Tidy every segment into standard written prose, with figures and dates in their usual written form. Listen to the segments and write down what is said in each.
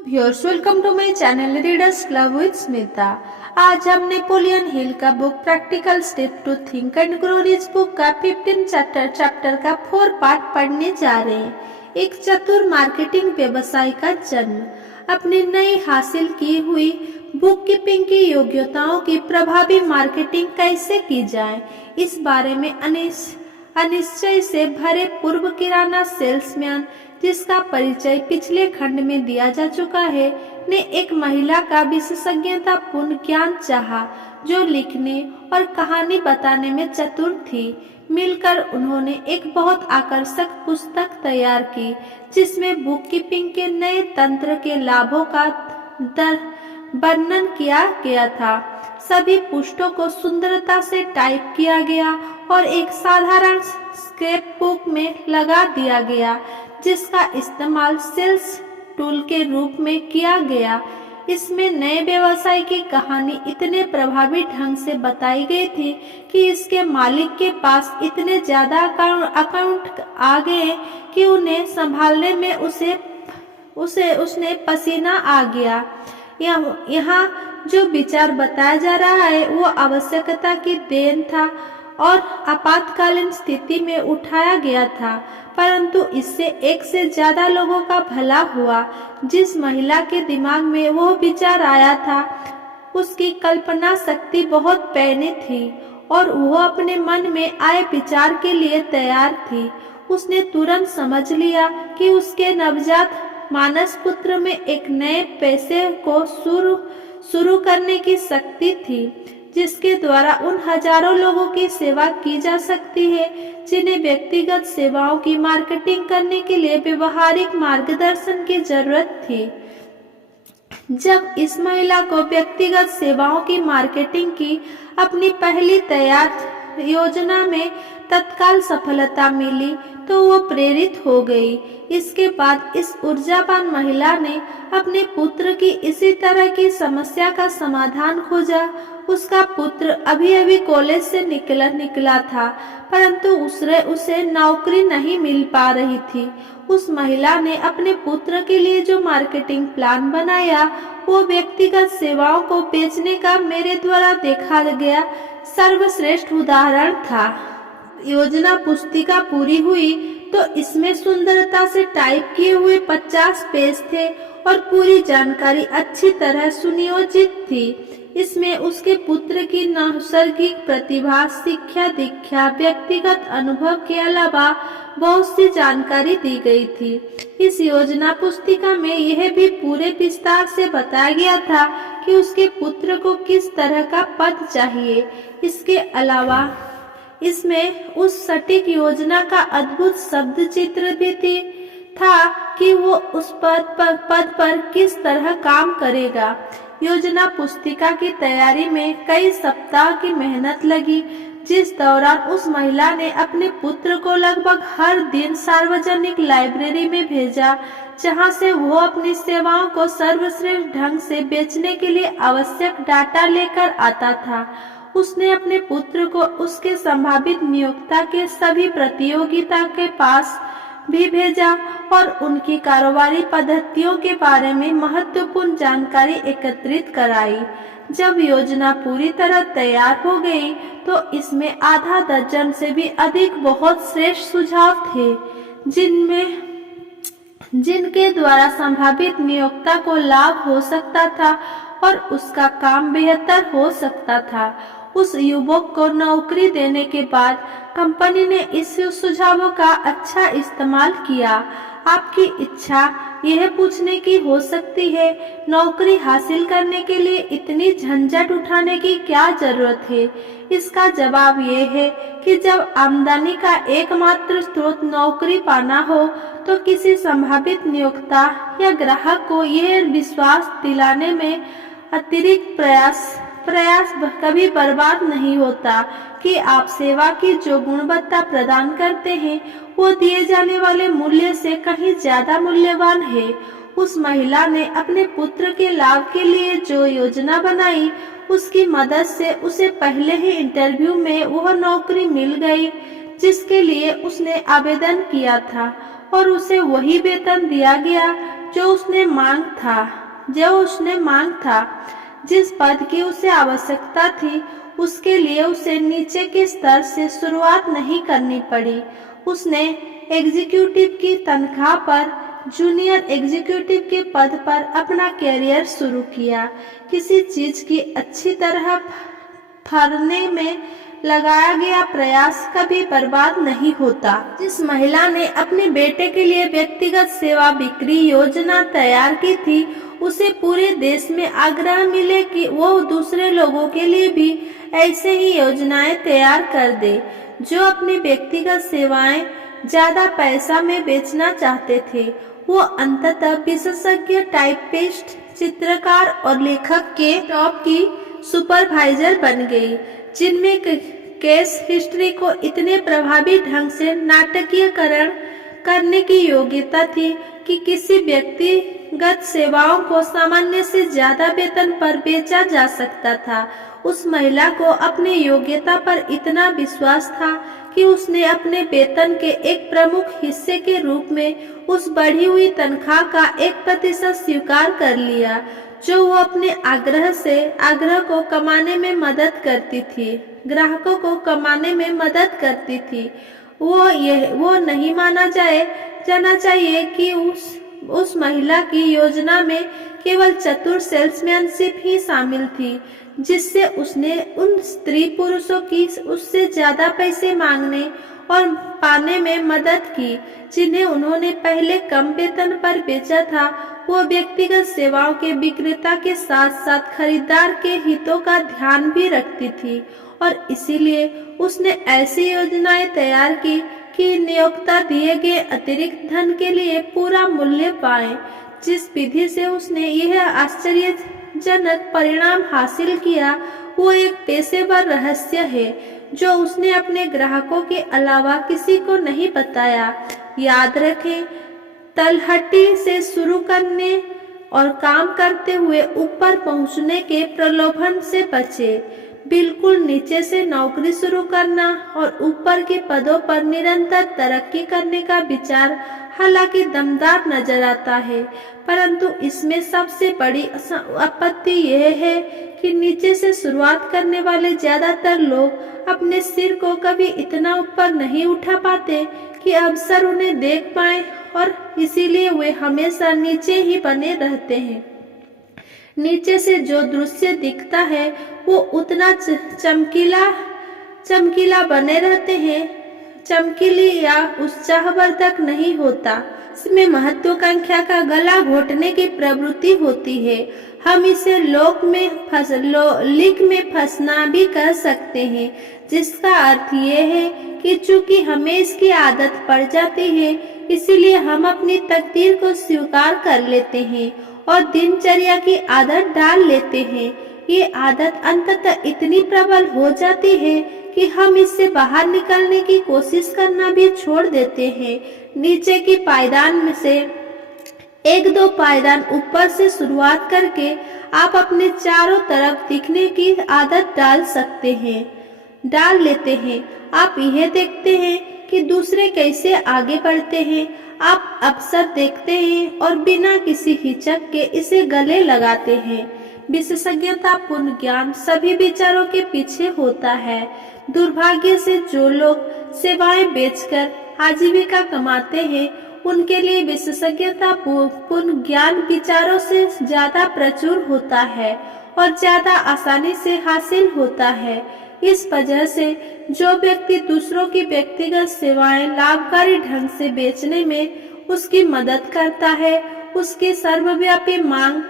Viewers, welcome to my channel readers club with Smita. आज हम Napoleon Hill का book practical step to think and grow rich book का 15 chapter का 4 part पढ़ने जा रहे हैं। एक चतुर मार्केटिंग व्यवसाय का जन्म। अपनी नई हासिल की हुई बुक कीपिंग की योग्यताओं की प्रभावी मार्केटिंग कैसे की जाए, इस बारे में अनिश्चय से भरे पूर्व किराना सेल्समैन, जिसका परिचय पिछले खंड में दिया जा चुका है, ने एक महिला का विशेषज्ञतापूर्ण ज्ञान चाहा जो लिखने और कहानी बताने में चतुर थी। मिलकर उन्होंने एक बहुत आकर्षक पुस्तक तैयार की जिसमें बुक कीपिंग के नए तंत्र के लाभों का वर्णन किया गया था। सभी पृष्ठों को सुंदरता से टाइप किया गया और एक साधारण स्क्रैप बुक में लगा दिया गया, जिसका इस्तेमाल सेल्स टूल के रूप में किया गया। इसमें नए व्यवसाय की कहानी इतने प्रभावी ढंग से बताई गई थी कि इसके मालिक के पास इतने ज्यादा अकाउंट आ गए कि उन्हें संभालने में उसने पसीना आ गया। यहाँ जो विचार बताया जा रहा है वो आवश्यकता की देन था और आपातकालीन स्थिति में उठाया गया था, परंतु इससे एक से ज्यादा लोगों का भला हुआ। जिस महिला के दिमाग में वो विचार आया था उसकी कल्पना शक्ति बहुत पैनी थी और वो अपने मन में आए विचार के लिए तैयार थी। उसने तुरंत समझ लिया कि उसके नवजात मानस पुत्र में एक नए पैसे को शुरू करने की शक्ति थी, जिसके द्वारा उन हजारों लोगों की सेवा की जा सकती है जिन्हें व्यक्तिगत सेवाओं की मार्केटिंग करने के लिए व्यवहारिक मार्गदर्शन की जरूरत थी। जब इस महिला को व्यक्तिगत सेवाओं की मार्केटिंग की अपनी पहली तैयार योजना में तत्काल सफलता मिली तो वो प्रेरित हो गई। इसके बाद इस ऊर्जावान महिला ने अपने पुत्र की इसी तरह की समस्या का समाधान खोजा। उसका पुत्र अभी अभी कॉलेज से निकला था, परंतु उसे नौकरी नहीं मिल पा रही थी। उस महिला ने अपने पुत्र के लिए जो मार्केटिंग प्लान बनाया वो व्यक्तिगत सेवाओं को बेचने का मेरे द्वारा देखा गया सर्वश्रेष्ठ उदाहरण था। योजना पुस्तिका पूरी हुई तो इसमें सुंदरता से टाइप किए हुए 50 पेज थे और पूरी जानकारी अच्छी तरह सुनियोजित थी। इसमें उसके पुत्र की नैसर्गिक प्रतिभा, शिक्षा दीक्षा, व्यक्तिगत अनुभव के अलावा बहुत सी जानकारी दी गई थी। इस योजना पुस्तिका में यह भी पूरे विस्तार से बताया गया था कि उसके पुत्र को किस तरह का पद चाहिए। इसके अलावा इसमें उस सटीक योजना का अद्भुत शब्द चित्र भी था कि वो उस पद पर किस तरह काम करेगा। योजना पुस्तिका की तैयारी में कई सप्ताह की मेहनत लगी, जिस दौरान उस महिला ने अपने पुत्र को लगभग हर दिन सार्वजनिक लाइब्रेरी में भेजा, जहां से वो अपनी सेवाओं को सर्वश्रेष्ठ ढंग से बेचने के लिए आवश्यक डाटा लेकर आता था। उसने अपने पुत्र को उसके संभावित नियोक्ता के सभी प्रतियोगिता के पास भी भेजा और उनकी कारोबारी पद्धतियों के बारे में महत्वपूर्ण जानकारी एकत्रित कराई। जब योजना पूरी तरह तैयार हो गई तो इसमें आधा दर्जन से भी अधिक बहुत श्रेष्ठ सुझाव थे जिनके द्वारा संभावित नियोक्ता को लाभ हो सकता था और उसका काम बेहतर हो सकता था। उस युवक को नौकरी देने के बाद कंपनी ने इस सुझावों का अच्छा इस्तेमाल किया। आपकी इच्छा यह पूछने की हो सकती है, नौकरी हासिल करने के लिए इतनी झंझट उठाने की क्या जरूरत है? इसका जवाब यह है कि जब आमदनी का एकमात्र स्रोत नौकरी पाना हो तो किसी संभावित नियोक्ता या ग्राहक को यह विश्वास दिलाने में अतिरिक्त प्रयास कभी बर्बाद नहीं होता कि आप सेवा की जो गुणवत्ता प्रदान करते हैं वो दिए जाने वाले मूल्य से कहीं ज्यादा मूल्यवान है। उस महिला ने अपने पुत्र के लाभ के लिए जो योजना बनाई उसकी मदद से उसे पहले ही इंटरव्यू में वह नौकरी मिल गई जिसके लिए उसने आवेदन किया था और उसे वही वेतन दिया गया जो उसने मांग था। जिस पद की उसे आवश्यकता थी, उसके लिए उसे नीचे के स्तर से शुरुआत नहीं करनी पड़ी। उसने एग्जीक्यूटिव की तनख्वाह पर जूनियर एग्जीक्यूटिव के पद पर अपना कैरियर शुरू किया। किसी चीज की अच्छी तरह फरने में लगाया गया प्रयास कभी बर्बाद नहीं होता। जिस महिला ने अपने बेटे के लिए व्यक्तिगत सेवा बिक्री योजना तैयार की थी, उसे पूरे देश में आग्रह मिले कि वो दूसरे लोगों के लिए भी ऐसे ही योजनाएं तैयार कर दे, जो अपनी व्यक्तिगत सेवाएं ज्यादा पैसा में बेचना चाहते थे। वो अंततः विशेषज्ञ टाइपिस्ट, चित्रकार और लेखक के टॉप की सुपरवाइजर बन गई, जिनमें केस हिस्ट्री को इतने प्रभावी ढंग से नाटकीयकरण करने की योग्यता थी कि किसी व्यक्तिगत सेवाओं को सामान्य से ज्यादा वेतन पर बेचा जा सकता था। उस महिला को अपने योग्यता पर इतना विश्वास था कि उसने अपने वेतन के एक प्रमुख हिस्से के रूप में उस बढ़ी हुई तनख्वाह का 1% स्वीकार कर लिया, जो वो अपने आग्रह को कमाने में मदद करती थी, ग्राहकों को कमाने में मदद करती थी। वो नहीं जाना चाहिए कि उस महिला की योजना में केवल चतुर सेल्समैनशिप ही शामिल थी, जिससे उसने उन स्त्री पुरुषों की उससे ज्यादा पैसे मांगने और पाने में मदद की, जिन्हें उन्होंने पहले कम वेतन पर बेचा था। वो व्यक्तिगत सेवाओं के विक्रेता के साथ साथ खरीदार के हितों का ध्यान भी रखती थी, और इसीलिए उसने ऐसी योजनाएं तैयार की कि नियोक्ता दिए गए अतिरिक्त धन के लिए पूरा मूल्य पाए। जिस विधि से उसने यह आश्चर्यजनक परिणाम हासिल किया, वो एक पेशेवर रहस्य है जो उसने अपने ग्राहकों के अलावा किसी को नहीं बताया। याद रखें, तलहटी से शुरू करने और काम करते हुए ऊपर पहुंचने के प्रलोभन से बचें। बिल्कुल नीचे से नौकरी शुरू करना और ऊपर के पदों पर निरंतर तरक्की करने का विचार हालांकि दमदार नजर आता है, परंतु इसमें सबसे बड़ी आपत्ति यह है कि नीचे से शुरुआत करने वाले ज्यादातर लोग अपने सिर को कभी इतना ऊपर नहीं उठा पाते कि अवसर उन्हें देख पाए, और इसीलिए वे हमेशा नीचे ही बने रहते हैं। नीचे से जो दृश्य दिखता है वो उतना चमकीला बने रहते हैं, चमकीली या उत्साहवर्धक नहीं होता। इसमें महत्वाकांक्षा का गला घोटने की प्रवृत्ति होती है। हम इसे लीक में फंसना भी कह सकते हैं, जिसका अर्थ ये है कि चूंकि हमें इसकी आदत पड़ जाती है, इसीलिए हम अपनी तकदीर को स्वीकार कर लेते हैं और दिनचर्या की आदत डाल लेते हैं। ये आदत अंततः इतनी प्रबल हो जाती है कि हम इससे बाहर निकलने की कोशिश करना भी छोड़ देते हैं। नीचे की पायदान में से 1-2 पायदान ऊपर से शुरुआत करके आप अपने चारों तरफ दिखने की आदत डाल लेते हैं। आप यह देखते हैं कि दूसरे कैसे आगे बढ़ते हैं। आप अवसर देखते हैं और बिना किसी हिचक के इसे गले लगाते हैं। विशेषज्ञता पूर्ण ज्ञान सभी विचारों के पीछे होता है। दुर्भाग्य से जो लोग सेवाएं बेचकर आजीविका कमाते हैं, उनके लिए विशेषज्ञता पूर्ण ज्ञान विचारों से ज्यादा प्रचुर होता है और ज्यादा आसानी से हासिल होता है। इस वजह से जो व्यक्ति दूसरों की व्यक्तिगत सेवाएं लाभकारी ढंग से बेचने में उसकी मदद करता है, उसकी सर्वव्यापी मांग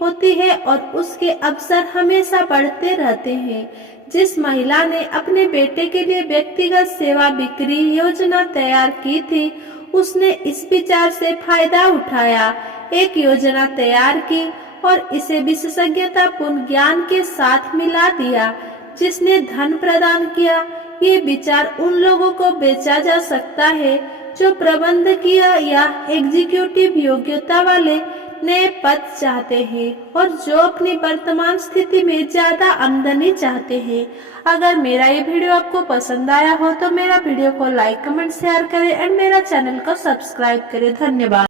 होती है और उसके अवसर हमेशा बढ़ते रहते हैं। जिस महिला ने अपने बेटे के लिए व्यक्तिगत सेवा बिक्री योजना तैयार की थी, उसने इस विचार से फायदा उठाया, एक योजना तैयार की और इसे विशेषज्ञता पूर्ण ज्ञान के साथ मिला दिया, जिसने धन प्रदान किया। ये विचार उन लोगों को बेचा जा सकता है जो प्रबंधकीय या एग्जीक्यूटिव योग्यता वाले नए पद चाहते हैं और जो अपनी वर्तमान स्थिति में ज्यादा आमदनी चाहते हैं। अगर मेरा ये वीडियो आपको पसंद आया हो तो मेरा वीडियो को लाइक, कमेंट, शेयर करें एंड मेरा चैनल को सब्सक्राइब करें। धन्यवाद।